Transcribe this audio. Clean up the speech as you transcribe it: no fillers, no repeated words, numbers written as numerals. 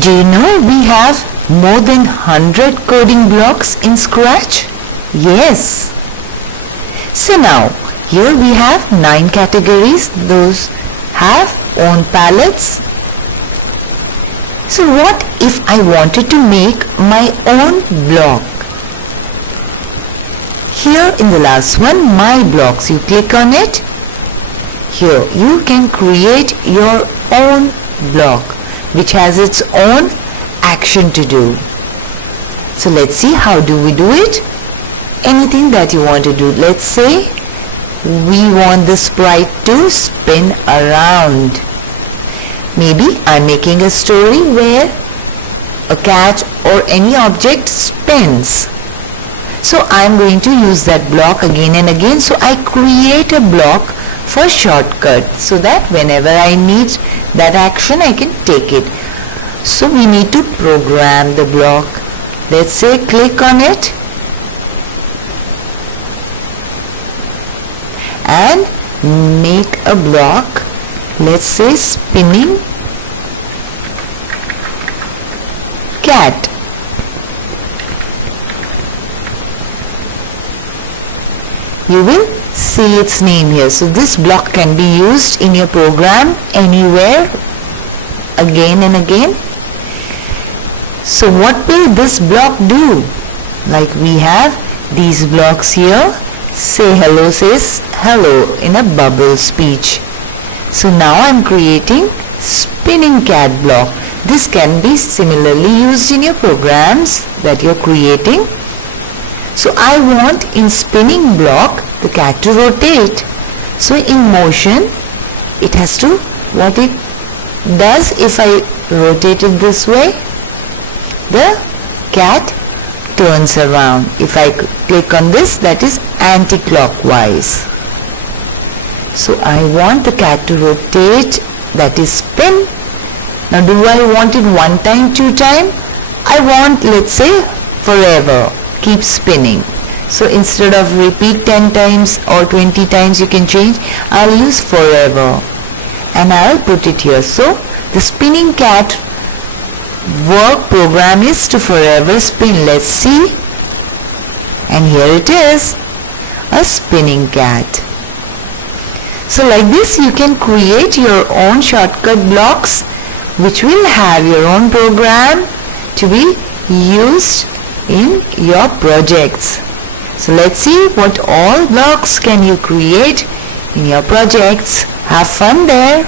Do you know we have more than 100 coding blocks in Scratch? Yes. So now, here we have 9 categories. Those have own palettes. So what if I wanted to make my own block? Here in the last one, My Blocks, you click on it. Here you can create your own block which has its own action to do. So let's see, how do we do it? Anything that you want to do. Let's say we want the sprite to spin around. Maybe I'm making a story where a cat or any object spins. So I'm going to use that block again and again. So I create a block for shortcut so that whenever I need that action I can take it. So we need to program the block. Let's say click on it and make a block. Let's say spinning cat. You will see its name here. So this block can be used in your program anywhere, again and again. So what will this block do? Like we have these blocks here. Say hello says hello in a bubble speech. So now I'm creating spinning cat block. This can be similarly used in your programs that you're creating. So I want in spinning block the cat to rotate. So in motion it has to, what it does, if I rotate it this way, the cat turns around. If I click on this, that is anti-clockwise. So I want the cat to rotate, that is spin. Now do I want it one time, two time? I want, let's say, forever. Keep spinning. So instead of repeat 10 times or 20 times you can change, I'll use forever and I'll put it here. So the spinning cat work program is to forever spin. Let's see, and here it is, a spinning cat. So like this you can create your own shortcut blocks which will have your own program to be used in your projects. So let's see what all blocks can you create in your projects. Have fun there.